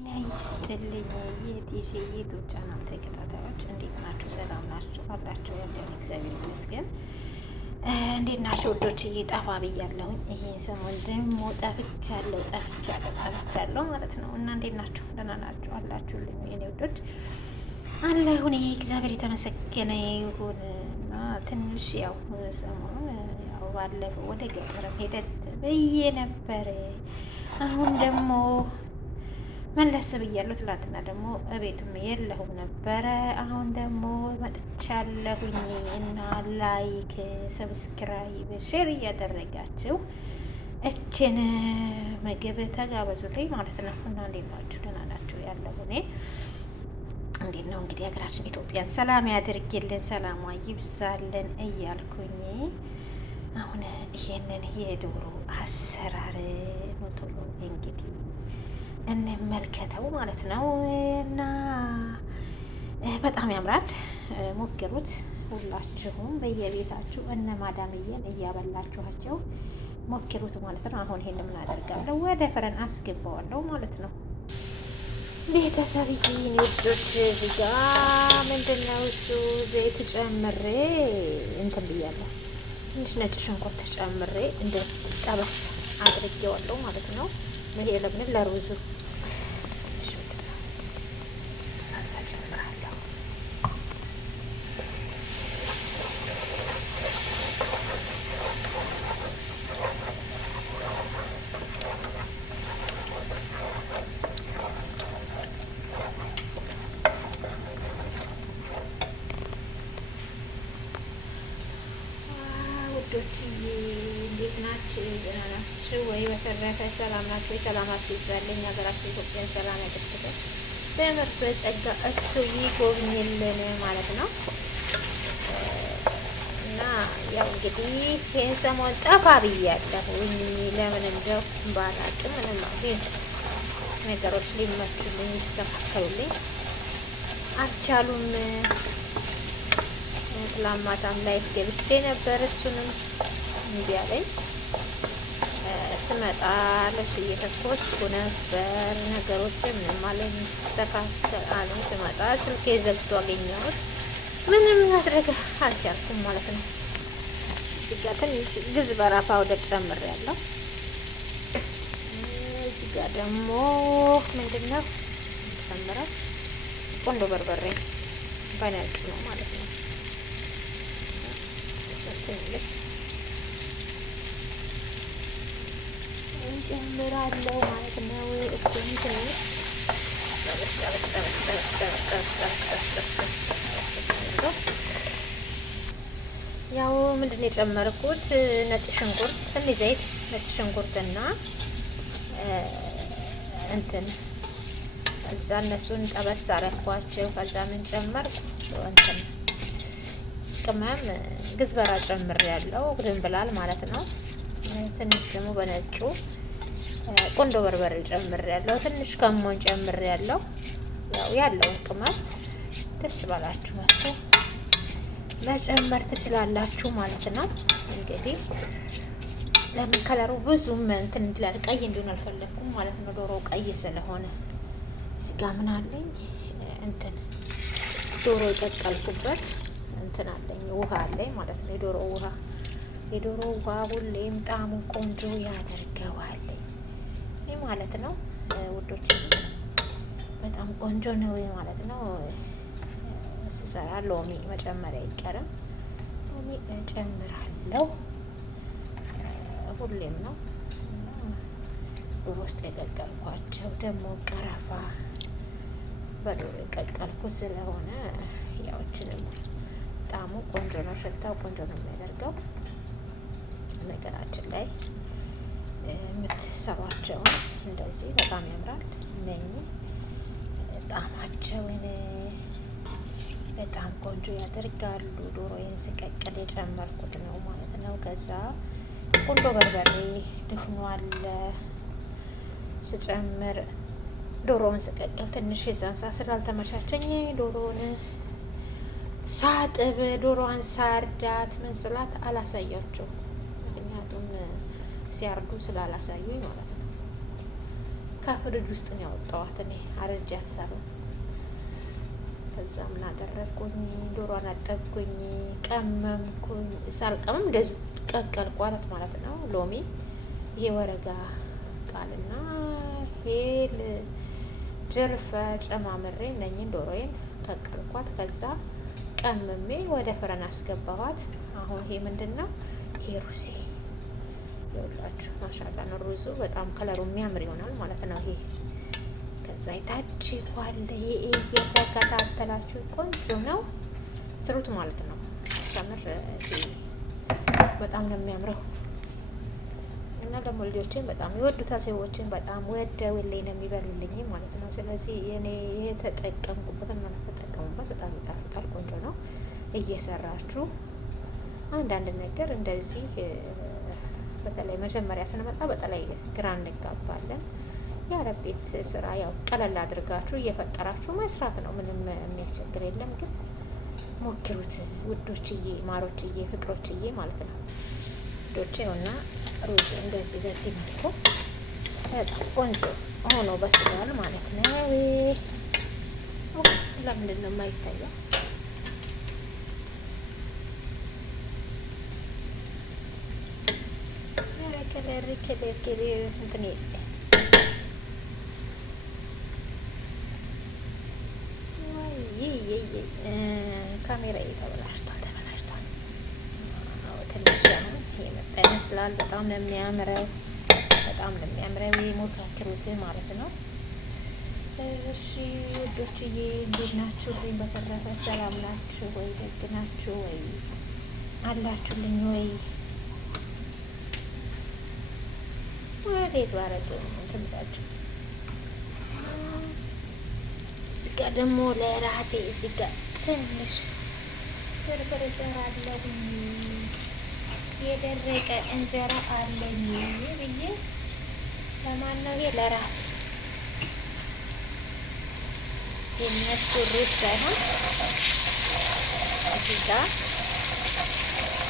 ጤና ይስጥልኝ የቲጂ ዩቱብ ቻናል ተከታታዮች እንዴት ናችሁ? ሰላም ናችሁ አላችሁ? ያለን እግዚአብሔር ይመስገን። እንዴት ናችሁ ውዶችዬ? ጠፋ ብያለሁኝ። ይሄን ሰሞን ደግሞ ጠፍቻለሁ ማለት ነው። እና እንዴት ናችሁ? ደህና ናችሁ አላችሁልኝ? የኔ ውዶች አለሁን። ይሄ እግዚአብሔር የተመሰገነ ይሁን። እና ትንሽ ያው ሰሞኑ ያው ባለፈው ወደ ገጠር ሄደት ብዬ ነበረ። አሁን ደግሞ መለስ ብያለሁ። ትላንትና ደግሞ እቤትም የለሁም ነበረ። አሁን ደግሞ መጥቻለሁኝ እና ላይክ፣ ሰብስክራይብ፣ ሼር እያደረጋችሁ እችን ምግብ ተጋበዙልኝ ማለት ነው። እና እንዴት ናችሁ? ደህና ናችሁ? ያለው እኔ እንዴት ነው እንግዲህ ሀገራችን ኢትዮጵያን ሰላም ያድርግልን፣ ሰላሟ ይብዛልን እያልኩኝ አሁን ይሄንን የዶሮ አሰራር ቶሎ እንግዲህ እንመልከተው ማለት ነው። እና በጣም ያምራል። ሞክሩት ሁላችሁም በየቤታችሁ እነ ማዳምዬን እያበላችኋቸው ሞክሩት ማለት ነው። አሁን ይሄን ምን አደርጋለሁ? ወደ ፍረን አስገባዋለሁ ማለት ነው። ቤተሰብዬ ንዶች እዚህ ጋ ምንድነው እሱ ዘይት ጨምሬ እንትን ብያለሁ። ትንሽ ነጭ ሽንኩርት ጨምሬ እንደ ጠበስ አድርጌዋለሁ ማለት ነው። ይሄ ለምን ለሩዙ ሳልሳ ጨምራለሁ። ውዶችዬ እንዴት ናችሁ? ደህና ናችሁ ወይ? በተረፈ ሰላም ናችሁ? ሰላማችሁ ይብዛልኝ። ሀገራችሁ ኢትዮጵያን ሰላም ያድርግልን፣ በምርት በጸጋ እሱ ይጎብኝልን ማለት ነው። እና ያው እንግዲህ ይህን ሰሞን ጠፋ ብያለሁኝ። ለምን እንደው ባላቅም ምንም ነገሮች ሊመቹልኝ ይስተካከሉልኝ አልቻሉም። ትላማታም ላይ ገብቼ ነበር፣ እሱንም እምቢ አለኝ። ስመጣ ልብስ እየተኮስኩ ነበር። ነገሮች ምንም አለኝ ይስተካከል አለኝ። ስመጣ ስልኬ ዘግቶ አገኘሁት። ምንም ማድረግ አልቻልኩም ማለት ነው። እዚህ ጋር ትንሽ ግዝበራ ፓውደር ጨምሬያለሁ። እዚህ ጋር ደግሞ ምንድነው ጨምረው ቆንጆ በርበሬ በነጩ ነው ማለት ነው። ትንሽ እንጨምራለሁ ማለት ነው። እሱም ትንሽ ያው ምንድን ነው የጨመርኩት? ነጭ ሽንኩርት፣ ትንሽ ዘይት፣ ነጭ ሽንኩርትና እንትን ከዛ እነሱን ጠበስ አረኳቸው። ከዛ ምን ጨመርኩ? እንትን ቅመም ግዝበራ ጨምሬያለሁ፣ ድንብላል ማለት ነው። ትንሽ ደግሞ በነጩ ቆንጆ በርበሬ ጨምሬያለሁ። ትንሽ ከሞን ጨምሬያለሁ። ያው ያለውን ቅመም ደስ ባላችሁ መልኩ መጨመር ትችላላችሁ ማለት ነው። እንግዲህ ለምን ከለሩ ብዙም እንትን እንዲላል ቀይ እንዲሆን አልፈለኩም ማለት ነው። ዶሮ ቀይ ስለሆነ እዚህ ጋ ምን አለኝ እንትን ዶሮ የቀቀልኩበት እንትን አለኝ ውሃ አለኝ ማለት ነው። የዶሮ ውሃ ሁሌም ጣዕሙ ቆንጆ ያደርገዋል ይህ ማለት ነው። ውዶች በጣም ቆንጆ ነው ማለት ነው። ስሰራ ሎሚ መጨመሪያ አይቀርም። ሎሚ እጨምራለሁ ሁሌም ነው። ዶሮ ውስጥ የቀቀልኳቸው ደግሞ ቀረፋ በዶሮ የቀቀልኩ ስለሆነ ያዎችንም ጣዕሙ ቆንጆ ነው፣ ሽታው ቆንጆ ነው የሚያደርገው። ነገራችን ላይ የምትሰሯቸውን እንደዚህ በጣም ያምራል። እነኚህ ጣዕማቸውን በጣም ቆንጆ ያደርጋሉ። ዶሮዬን ስቀቅል የጨመርኩት ነው ማለት ነው። ከዛ ቆንጆ በርበሬ ድፍኖ አለ ስጨምር ዶሮውን ስቀቅል ትንሽ የዛንሳ ስላልተመቻቸኝ ዶሮውን ሳጥብ ዶሮዋን ሳርዳት ምን ስላት አላሳያቸውም። ምክንያቱም ሲያርዱ ስላላሳዩኝ ማለት ነው። ከፍሪጅ ውስጥ ነው ያወጣኋት እኔ አረጃ አትሰሩ። ከዛ ምን አደረግኩኝ? ዶሮዋን አጠብኩኝ፣ ቀመምኩኝ። ሳልቀመም እንደዚሁ ቀቀልኳት ማለት ነው። ሎሚ፣ ይሄ ወረጋ ቃልና ሄል ጅርፈ ጨማምሬ እነኝን ዶሮዬን ቀቀልኳት። ከዛ ቀምሜ ወደ ፍረን አስገባኋት። አሁን ይሄ ምንድን ነው? ይሄ ሩዜ ይኸውላችሁ፣ ማሻላ ነው ሩዙ። በጣም ከለሩ የሚያምር ይሆናል ማለት ነው። ይሄ ከዛ ይታችኋል። እየተከታተላችሁ ቆንጆ ነው ስሩት ማለት ነው። ከምር በጣም ነው የሚያምረው እና ደግሞ ልጆችን በጣም ይወዱታል። ሰዎችን በጣም ወደውልኝ ነው የሚበሉልኝ ማለት ነው። ስለዚህ እኔ የተጠቀምኩበት እና ተጠቀሙበት። በጣም ይጣፍጣል፣ ቆንጆ ነው። እየሰራችሁ አንዳንድ ነገር እንደዚህ በተለይ መጀመሪያ ስንመጣ በተለይ ግራ እንጋባለን። የአረብ ቤት ስራ ያው ቀለል አድርጋችሁ እየፈጠራችሁ መስራት ነው። ምንም የሚያስቸግር የለም። ግን ሞክሩት ውዶችዬ፣ ማሮችዬ፣ ፍቅሮችዬ ማለት ነው። ውዶቼ እና ሩዝ እንደዚህ በዚህ መልኩ በጣም ቆንጆ ሆኖ በስሏል ማለት ነው። ለምንድን ነው የማይታየው? ከለር እንትን ካሜራ ተበላሽቷል። ትንሽ የመጣ ይመስላል። በጣም ነው የሚያምረው፣ በጣም ነው የሚያምረው። ሞካክሩት ማለት ነው። እሺ ውዶችዬ እንዴት ናችሁ? በተረፈ ሰላም ናችሁ ወይ? ደግ ናችሁ ወይ? አላችሁልኝ ወይ? ወዴት ባረጡ ትምጣችሁ። እዚህ ጋር ደግሞ ለራሴ እዚህ ጋር ትንሽ ፍርፍር እሰራለሁ። የደረቀ እንጀራ አለኝ ብዬ ለማን ነው? ይሄ ለራሴ የነሱ ሩዝ ሳይሆን እዚህ ጋር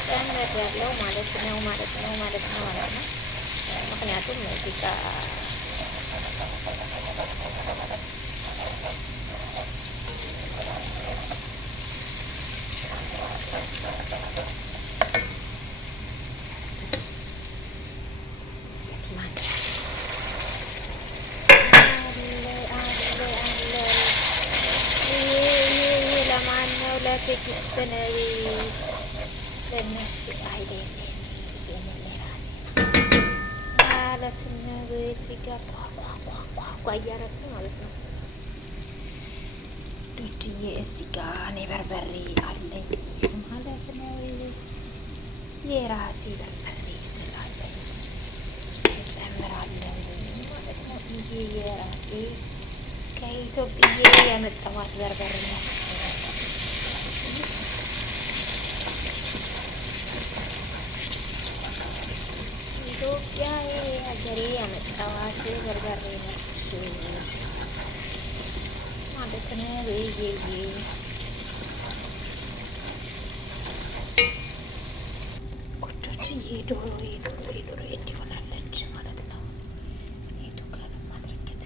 ጨምሬያለሁ ማለት ነው። ምክንያቱም እዚህ ጋር ለማን ነው? ለትዕግስት ነው። ለእነሱ አይደለም ማለት ነው። እዚህ ጋር ቋ እያደረግን ማለት ነው። ዱድዬ እዚህ ጋር እኔ በርበሬ አለኝ ማለት ነው። የራሴ በርበሬ ስላለኝ እጨምራለሁ ማለት ነው። ይሄ የራሴ ከኢትዮጵያ ያመጣኋት በርበሬ ነው። ኢትዮጵያ ሀገሬ ያመጣኋት በርበሬ ነች ማለት ነው። ቁጮችዬ ዶሮ እንዲሆናለች ማለት ነው። ቱካን ማድረግት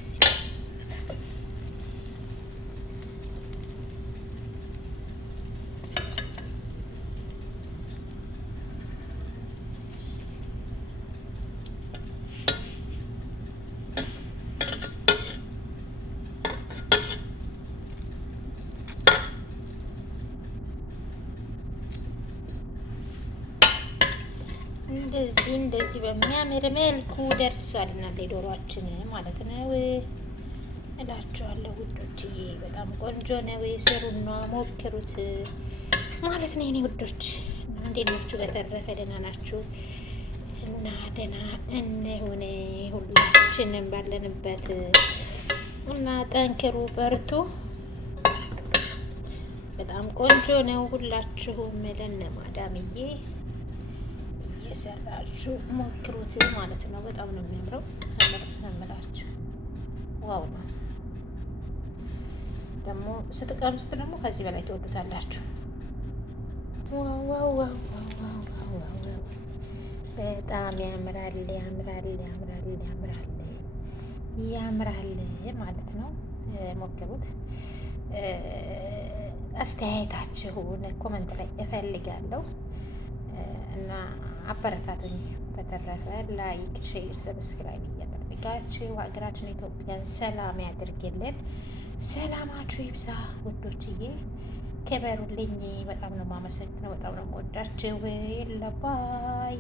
እንደዚህ በሚያምር መልኩ ደርሷልናል ዶሮአችን ማለት ነው እላችኋለሁ ውዶችዬ። በጣም ቆንጆ ነው። ስሩና ሞክሩት ማለት ነው የኔ ውዶች። እንዴት ናችሁ? በተረፈ ደህና ናችሁ? እና ደህና እንሁን ሁላችንም ባለንበት እና ጠንክሩ፣ በርቱ። በጣም ቆንጆ ነው። ሁላችሁም ለነማዳምዬ የሰራችሁ ሞክሩት ማለት ነው። በጣም ነው የሚያምረው። እምላችሁ ዋው ነው። ደግሞ ስትቀምሱት ደግሞ ከዚህ በላይ ትወዱታላችሁ። ዋው በጣም ያምራል። ያምራል ማለት ነው። ሞክሩት። አስተያየታችሁን ኮመንት ላይ እፈልጋለሁ እና አበረታቱኝ። በተረፈ ላይክ፣ ሼር፣ ሰብስክራይብ እያደረጋችሁ ሀገራችን ኢትዮጵያን ሰላም ያድርግልን። ሰላማችሁ ይብዛ ውዶችዬ፣ ክበሩልኝ። በጣም ነው የማመሰግነው። በጣም ነው የምወዳችሁ። የለባይ